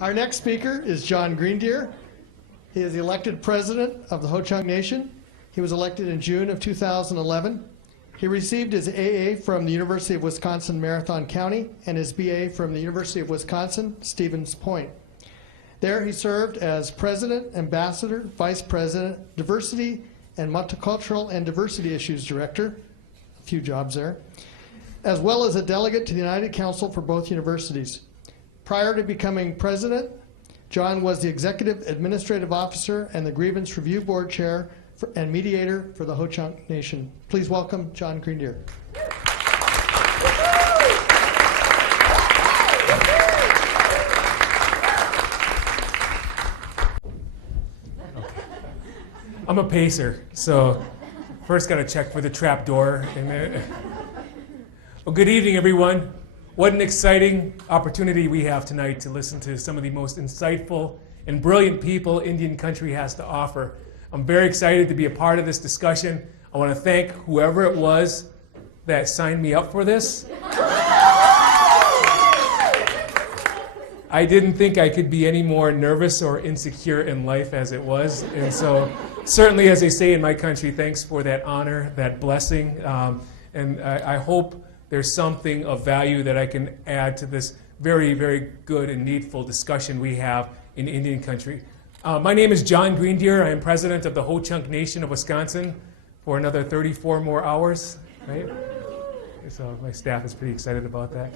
Our next speaker is Jon Greendeer. He is the elected president of the Ho-Chunk Nation. He was elected in June of 2011. He received his AA from the University of Wisconsin Marathon County and his BA from the University of Wisconsin Stevens Point. There he served as president, ambassador, vice president, diversity and multicultural and diversity issues director, a few jobs there, as well as a delegate to the United Council for both universities. Prior to becoming president, Jon was the executive administrative officer and the Grievance Review Board chair and mediator for the Ho-Chunk Nation. Please welcome Jon Greendeer. I'm a pacer, so first got to check for the trap door. Well, good evening, everyone. What an exciting opportunity we have tonight to listen to some of the most insightful and brilliant people Indian country has to offer. I'm very excited to be a part of this discussion. I want to thank whoever it was that signed me up for this. I didn't think I could be any more nervous or insecure in life as it was. And so certainly, as they say in my country, thanks for that honor, that blessing. And I hope there's something of value that I can add to this very, very good and needful discussion we have in Indian country. My name is Jon Greendeer. I am president of the Ho-Chunk Nation of Wisconsin for another 34 more hours, right? So my staff is pretty excited about that.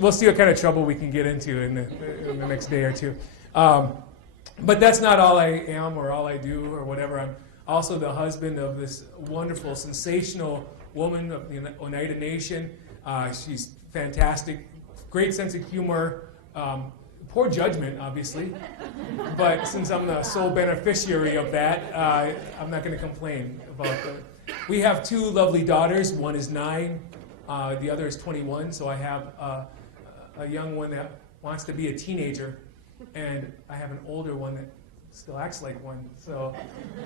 We'll see what kind of trouble we can get into in the next day or two. But that's not all I am or all I do or whatever. I'm also the husband of this wonderful, sensational woman of the Oneida Nation. She's fantastic, great sense of humor, poor judgment, obviously. But since I'm the sole beneficiary of that, I'm not going to complain about that. We have two lovely daughters. One is 9. The other is 21, so I have a young one that wants to be a teenager, and I have an older one that still acts like one. So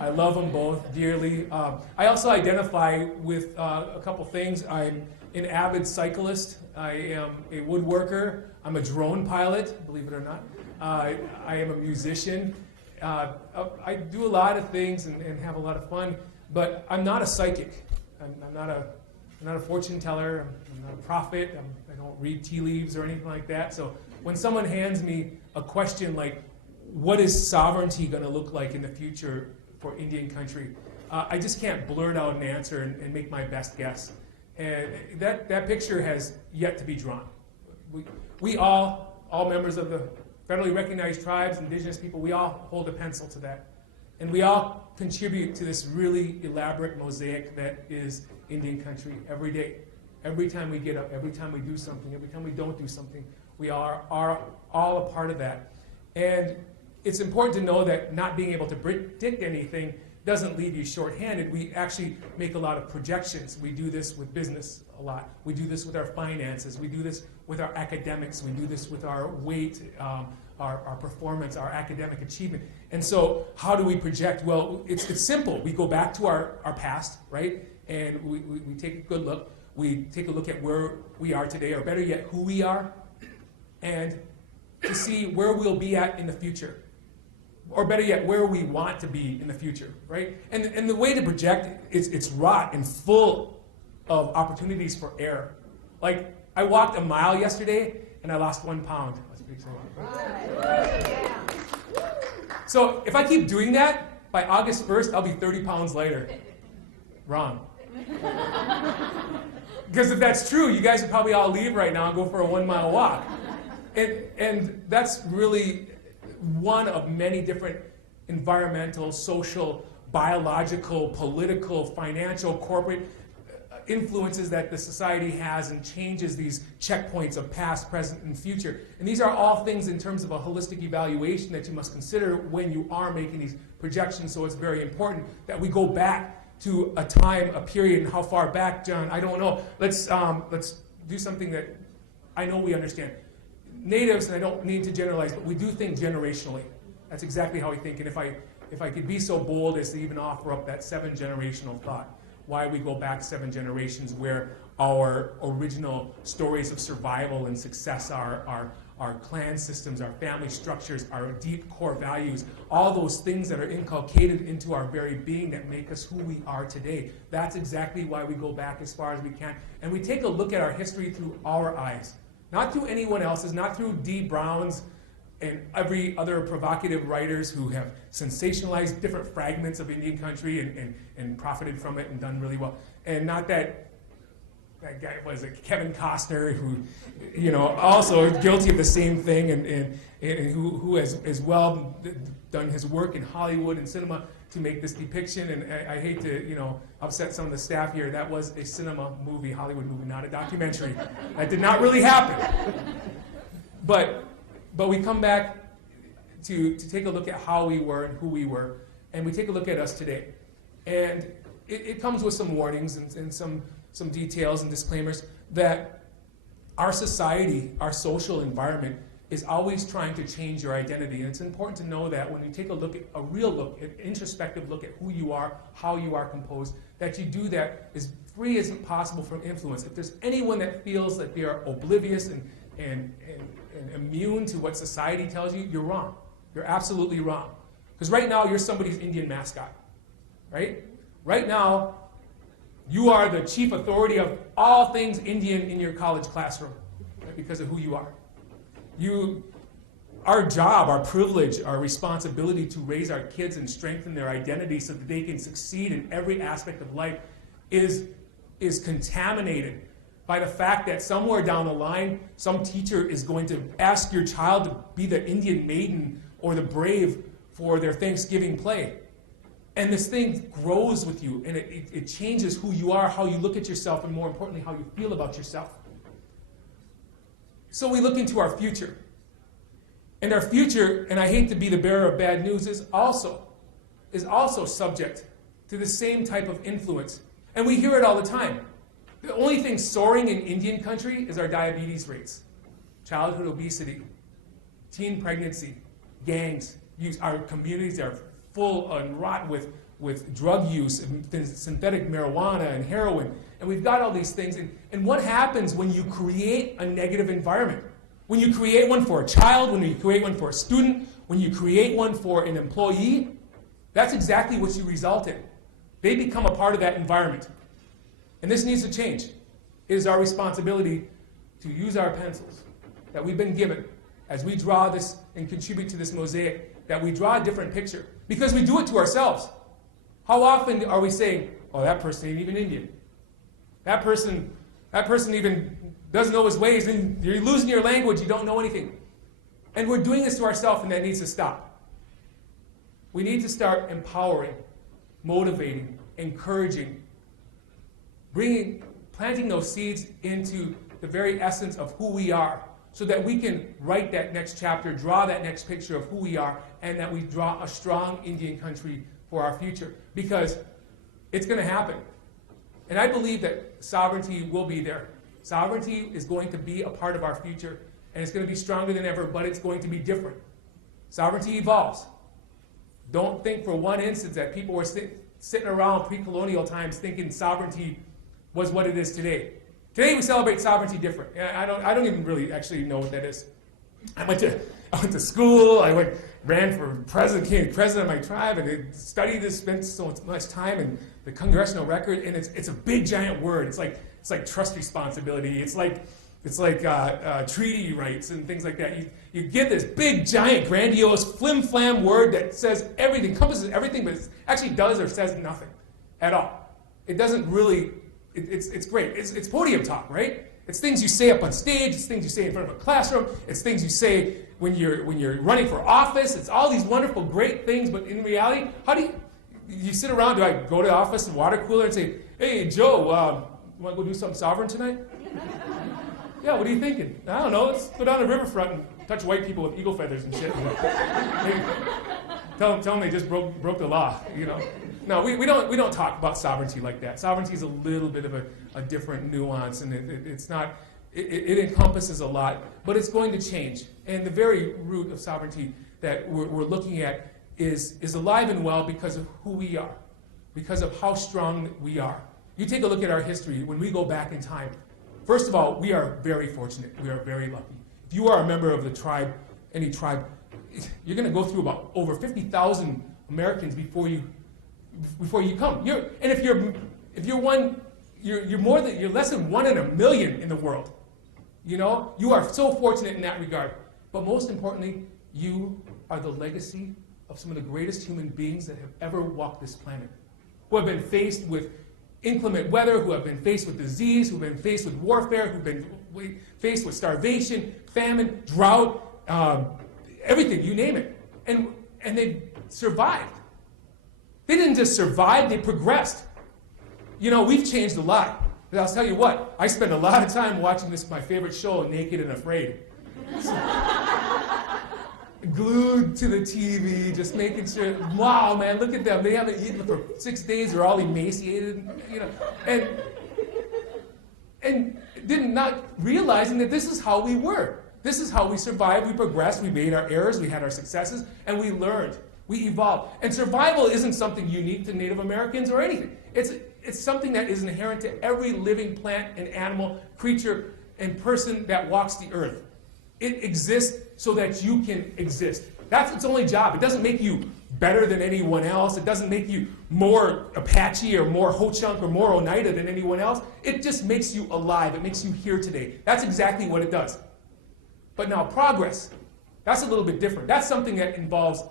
I love them both dearly. I also identify with a couple things. I'm an avid cyclist. I am a woodworker. I'm a drone pilot, believe it or not. I am a musician. I do a lot of things and have a lot of fun, but I'm not a psychic. I'm not a fortune teller, I'm not a prophet, I don't read tea leaves or anything like that. So when someone hands me a question like, what is sovereignty going to look like in the future for Indian country, I just can't blurt out an answer and make my best guess. And that picture has yet to be drawn. We all members of the federally recognized tribes, indigenous people, we all hold a pencil to that. And we all contribute to this really elaborate mosaic that is Indian country every day. Every time we get up, every time we do something, every time we don't do something, we are all a part of that. And it's important to know that not being able to predict anything doesn't leave you shorthanded. We actually make a lot of projections. We do this with business a lot. We do this with our finances. We do this with our academics. We do this with our weight, our performance, our academic achievement. And so how do we project? Well, it's simple. We go back to our past, right? And we take a good look. We take a look at where we are today, or better yet, who we are, and to see where we'll be at in the future. Or better yet, where we want to be in the future, right? And the way to project, it's wrought and full of opportunities for error. Like, I walked a mile yesterday, and I lost 1 pound. That's pretty exciting. So if I keep doing that, by August 1st, I'll be 30 pounds lighter. Wrong. Because if that's true, you guys would probably all leave right now and go for a 1-mile walk. And that's really one of many different environmental, social, biological, political, financial, corporate influences that the society has and changes these checkpoints of past, present, and future. And these are all things in terms of a holistic evaluation that you must consider when you are making these projections. So it's very important that we go back to a time, a period, and how far back, John, I don't know. Let's do something that I know we understand. Natives, and I don't need to generalize, but we do think generationally. That's exactly how we think. And if I could be so bold as to even offer up that 7-generational thought, why we go back 7 generations where our original stories of survival and success are our clan systems, our family structures, our deep core values, all those things that are inculcated into our very being that make us who we are today. That's exactly why we go back as far as we can. And we take a look at our history through our eyes, not through anyone else's, not through D. Brown's and every other provocative writers who have sensationalized different fragments of Indian country and profited from it and done really well. And not that guy was Kevin Costner, who, you know, also guilty of the same thing, and who has as well done his work in Hollywood and cinema to make this depiction. And I hate to, you know, upset some of the staff here. That was a cinema movie, Hollywood movie, not a documentary. That did not really happen. But we come back to take a look at how we were and who we were, and we take a look at us today. And it comes with some warnings and some details and disclaimers that our society, our social environment, is always trying to change your identity. And it's important to know that when you take a real look, an introspective look at who you are, how you are composed, that you do that as free as possible from influence. If there's anyone that feels that they are oblivious and immune to what society tells you, you're wrong. You're absolutely wrong. Because right now, you're somebody's Indian mascot, right? Right now, you are the chief authority of all things Indian in your college classroom, right, because of who you are. Our job, our privilege, our responsibility to raise our kids and strengthen their identity so that they can succeed in every aspect of life is contaminated by the fact that somewhere down the line, some teacher is going to ask your child to be the Indian maiden or the brave for their Thanksgiving play. And this thing grows with you, and it changes who you are, how you look at yourself, and more importantly, how you feel about yourself. So we look into our future. And our future, and I hate to be the bearer of bad news, is also subject to the same type of influence. And we hear it all the time. The only thing soaring in Indian country is our diabetes rates, childhood obesity, teen pregnancy, gangs, use. Our communities are full and wrought with drug use, and synthetic marijuana and heroin. And we've got all these things. And what happens when you create a negative environment? When you create one for a child, when you create one for a student, when you create one for an employee, that's exactly what you result in. They become a part of that environment. And this needs to change. It is our responsibility to use our pencils that we've been given as we draw this and contribute to this mosaic, that we draw a different picture. Because we do it to ourselves. How often are we saying, oh, that person ain't even Indian. That person even doesn't know his ways, and you're losing your language, you don't know anything. And we're doing this to ourselves, and that needs to stop. We need to start empowering, motivating, encouraging, planting those seeds into the very essence of who we are, so that we can write that next chapter, draw that next picture of who we are, and that we draw a strong Indian country for our future. Because it's going to happen. And I believe that sovereignty will be there. Sovereignty is going to be a part of our future, and it's going to be stronger than ever, but it's going to be different. Sovereignty evolves. Don't think for one instance that people were sitting around pre-colonial times thinking sovereignty was what it is today. Today we celebrate sovereignty different. I don't even really actually know what that is. I went to school. I ran for president of my tribe, and I studied this, spent so much time in the congressional record, and it's a big giant word. It's like trust responsibility. It's like treaty rights and things like that. You get this big giant grandiose flim flam word that says everything, encompasses everything, but it actually does or says nothing at all. It doesn't really. It's great. It's podium talk, right? It's things you say up on stage. It's things you say in front of a classroom. It's things you say when you're running for office. It's all these wonderful, great things. But in reality, how do you sit around? Do I go to the office and water cooler and say, "Hey, Joe, you want to go do something sovereign tonight?" Yeah. What are you thinking? I don't know. Let's go down the riverfront and touch white people with eagle feathers and shit. Tell them they just broke the law. You know. No, we don't talk about sovereignty like that. Sovereignty is a little bit of a different nuance, and it's not. It encompasses a lot, but it's going to change. And the very root of sovereignty that we're looking at is alive and well because of who we are, because of how strong we are. You take a look at our history when we go back in time. First of all, we are very fortunate. We are very lucky. if you are a member of the tribe, any tribe, you're going to go through about over 50,000 Americans before you come. And if you're less than 1 in a million in the world. You know, you are so fortunate in that regard. But most importantly, you are the legacy of some of the greatest human beings that have ever walked this planet, who have been faced with inclement weather, who have been faced with disease, who have been faced with warfare, who have been faced with starvation, famine, drought, everything, you name it. And they survived. They didn't just survive, they progressed. You know, we've changed a lot. But I'll tell you what, I spend a lot of time watching my favorite show, Naked and Afraid. Glued to the TV, just making sure, wow, man, look at them. They haven't eaten for 6 days, they're all emaciated, you know. And not realizing that this is how we were. This is how we survived, we progressed, we made our errors, we had our successes, and we learned. We evolved. And survival isn't something unique to Native Americans or anything. It's something that is inherent to every living plant and animal, creature, and person that walks the earth. It exists so that you can exist. That's its only job. It doesn't make you better than anyone else. It doesn't make you more Apache or more Ho-Chunk or more Oneida than anyone else. It just makes you alive. It makes you here today. That's exactly what it does. But now progress, that's a little bit different. That's something that involves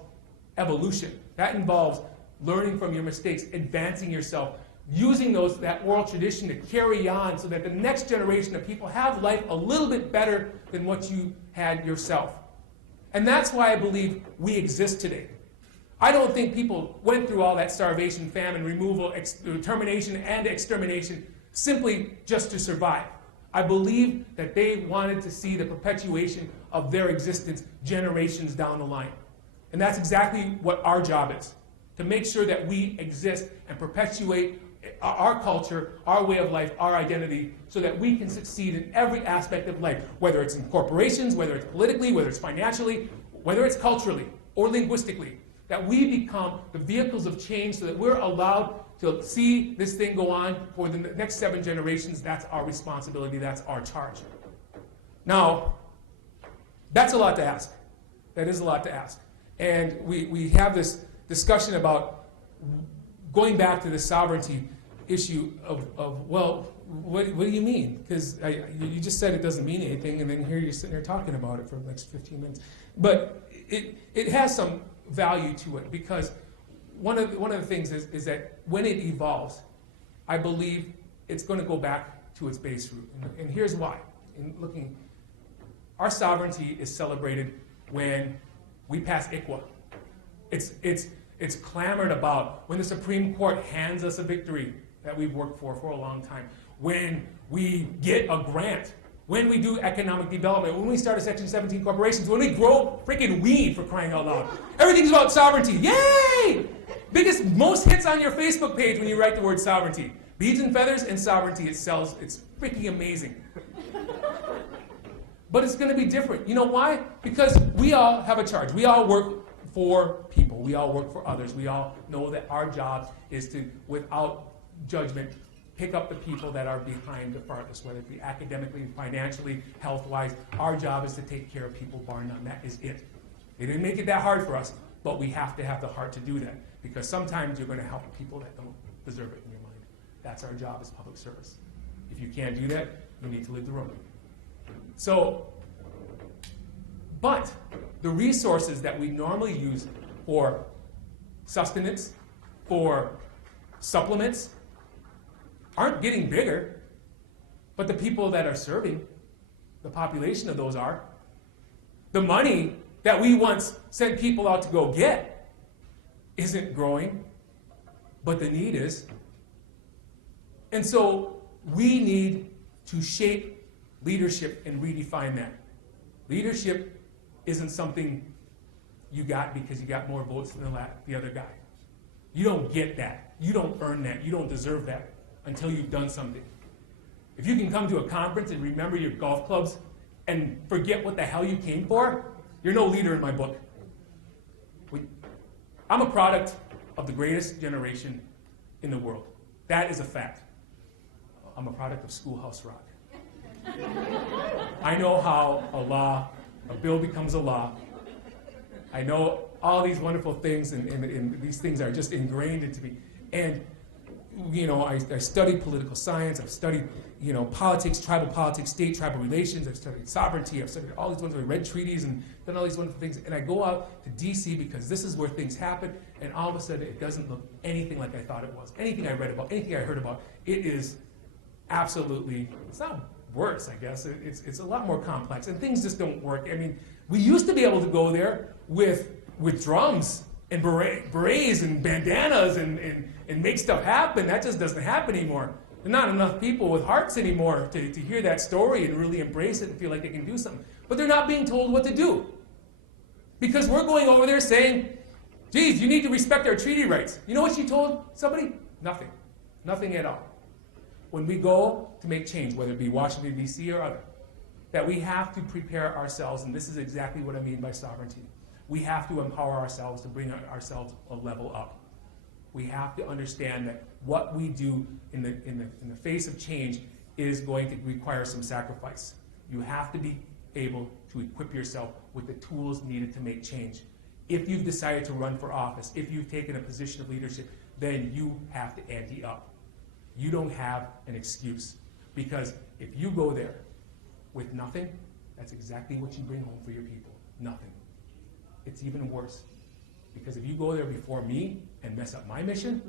evolution. That involves learning from your mistakes, advancing yourself, using that oral tradition to carry on so that the next generation of people have life a little bit better than what you had yourself. And that's why I believe we exist today. I don't think people went through all that starvation, famine, removal, termination, and extermination simply just to survive. I believe that they wanted to see the perpetuation of their existence generations down the line. And that's exactly what our job is, to make sure that we exist and perpetuate our culture, our way of life, our identity, so that we can succeed in every aspect of life, whether it's in corporations, whether it's politically, whether it's financially, whether it's culturally or linguistically, that we become the vehicles of change so that we're allowed to see this thing go on for the next 7 generations. That's our responsibility, that's our charge. Now, that's a lot to ask. That is a lot to ask. And we have this discussion about going back to the sovereignty issue of well, what do you mean? Because you just said it doesn't mean anything, and then here you're sitting there talking about it for the next 15 minutes. But it has some value to it, because one of the things is that when it evolves, I believe it's going to go back to its base root. And here's why. In looking, our sovereignty is celebrated when we pass ICWA. It's clamored about when the Supreme Court hands us a victory that we've worked for a long time, when we get a grant, when we do economic development, when we start a Section 17 corporations, when we grow freaking weed, for crying out loud. Everything's about sovereignty. Yay! Most hits on your Facebook page when you write the word sovereignty. Beads and feathers and sovereignty, it sells. It's freaking amazing. But it's going to be different. You know why? Because we all have a charge. We all work for people. We all work for others. We all know that our job is to, without judgment, pick up the people that are behind the farthest, whether it be academically, financially, health-wise. Our job is to take care of people, bar none. That is it. They didn't make it that hard for us, but we have to have the heart to do that, because sometimes you're going to help people that don't deserve it in your mind. That's our job as public service. If you can't do that, you need to leave the room. So, but the resources that we normally use for sustenance, for supplements, aren't getting bigger, but the people that are serving, the population of those are. The money that we once sent people out to go get isn't growing, but the need is. And so we need to shape leadership and redefine that. Leadership isn't something you got because you got more votes than the other guy. You don't get that. You don't earn that. You don't deserve that until you've done something. If you can come to a conference and remember your golf clubs and forget what the hell you came for, you're no leader in my book. I'm a product of the greatest generation in the world. That is a fact. I'm a product of Schoolhouse Rock. I know how a bill becomes a law. I know all these wonderful things, and these things are just ingrained into me. And I studied political science. I've studied, politics, tribal politics, state-tribal relations. I've studied sovereignty. I've studied all these ones. I read treaties and done all these wonderful things. And I go out to D.C. because this is where things happen. And all of a sudden, it doesn't look anything like I thought it was. Anything I read about, anything I heard about, it is absolutely, it's not worse, I guess. It's a lot more complex. And things just don't work. I mean, we used to be able to go there with drums and berets and bandanas and make stuff happen. That just doesn't happen anymore. There are not enough people with hearts anymore to hear that story and really embrace it and feel like they can do something. But they're not being told what to do. Because we're going over there saying, geez, you need to respect our treaty rights. You know what she told somebody? Nothing. Nothing at all. When we go to make change, whether it be Washington, D.C. or other, that we have to prepare ourselves, and this is exactly what I mean by sovereignty. We have to empower ourselves to bring ourselves a level up. We have to understand that what we do in the face of change is going to require some sacrifice. You have to be able to equip yourself with the tools needed to make change. If you've decided to run for office, if you've taken a position of leadership, then you have to ante up. You don't have an excuse. Because if you go there with nothing, that's exactly what you bring home for your people. Nothing. It's even worse. Because if you go there before me and mess up my mission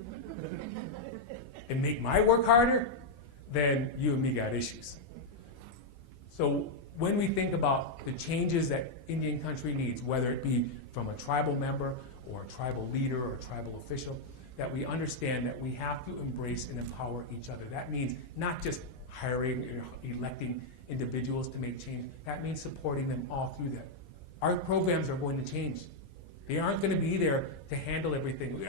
and make my work harder, then you and me got issues. So when we think about the changes that Indian country needs, whether it be from a tribal member or a tribal leader or a tribal official, that we understand that we have to embrace and empower each other. That means not just hiring or electing individuals to make change. That means supporting them all through that. Our programs are going to change. They aren't going to be there to handle everything.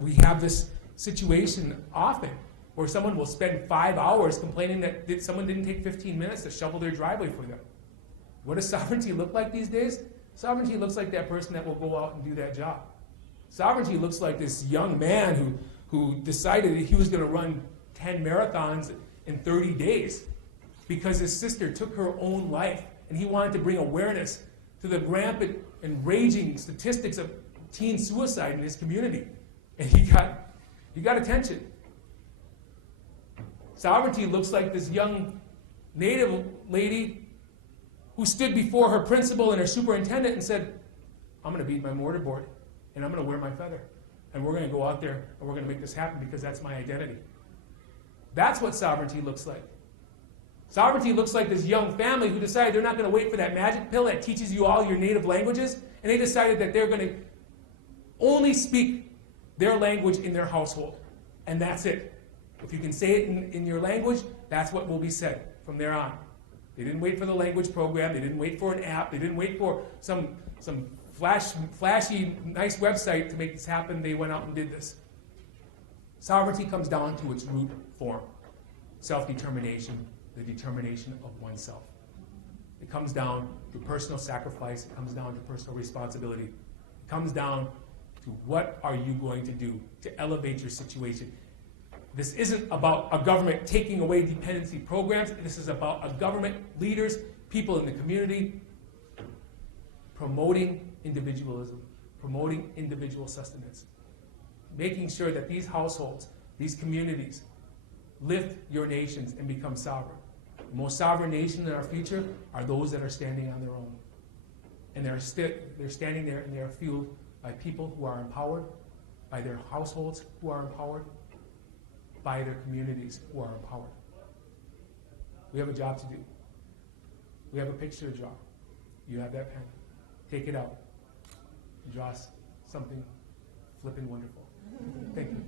We have this situation often where someone will spend 5 hours complaining that someone didn't take 15 minutes to shovel their driveway for them. What does sovereignty look like these days? Sovereignty looks like that person that will go out and do that job. Sovereignty looks like this young man who decided that he was going to run 10 marathons in 30 days because his sister took her own life, and he wanted to bring awareness to the rampant and raging statistics of teen suicide in his community. And he got attention. Sovereignty looks like this young Native lady who stood before her principal and her superintendent and said, I'm going to beat my mortarboard, and I'm going to wear my feather, and we're going to go out there and we're going to make this happen because that's my identity. That's what sovereignty looks like. Sovereignty looks like this young family who decided they're not going to wait for that magic pill that teaches you all your native languages, and they decided that they're going to only speak their language in their household, and that's it. If you can say it in your language, that's what will be said from there on. They didn't wait for the language program. They didn't wait for an app. They didn't wait for some flashy, nice website to make this happen. They went out and did this. Sovereignty comes down to its root form, self-determination, the determination of oneself. It comes down to personal sacrifice. It comes down to personal responsibility. It comes down to what are you going to do to elevate your situation. This isn't about a government taking away dependency programs. This is about a government, leaders, people in the community promoting individualism, promoting individual sustenance, making sure that these households, these communities, lift your nations and become sovereign. The most sovereign nation in our future are those that are standing on their own. And they're standing there and they are fueled by people who are empowered, by their households who are empowered, by their communities who are empowered. We have a job to do. We have a picture to draw. You have that pen. Take it out. Draw something flippin' wonderful. Thank you.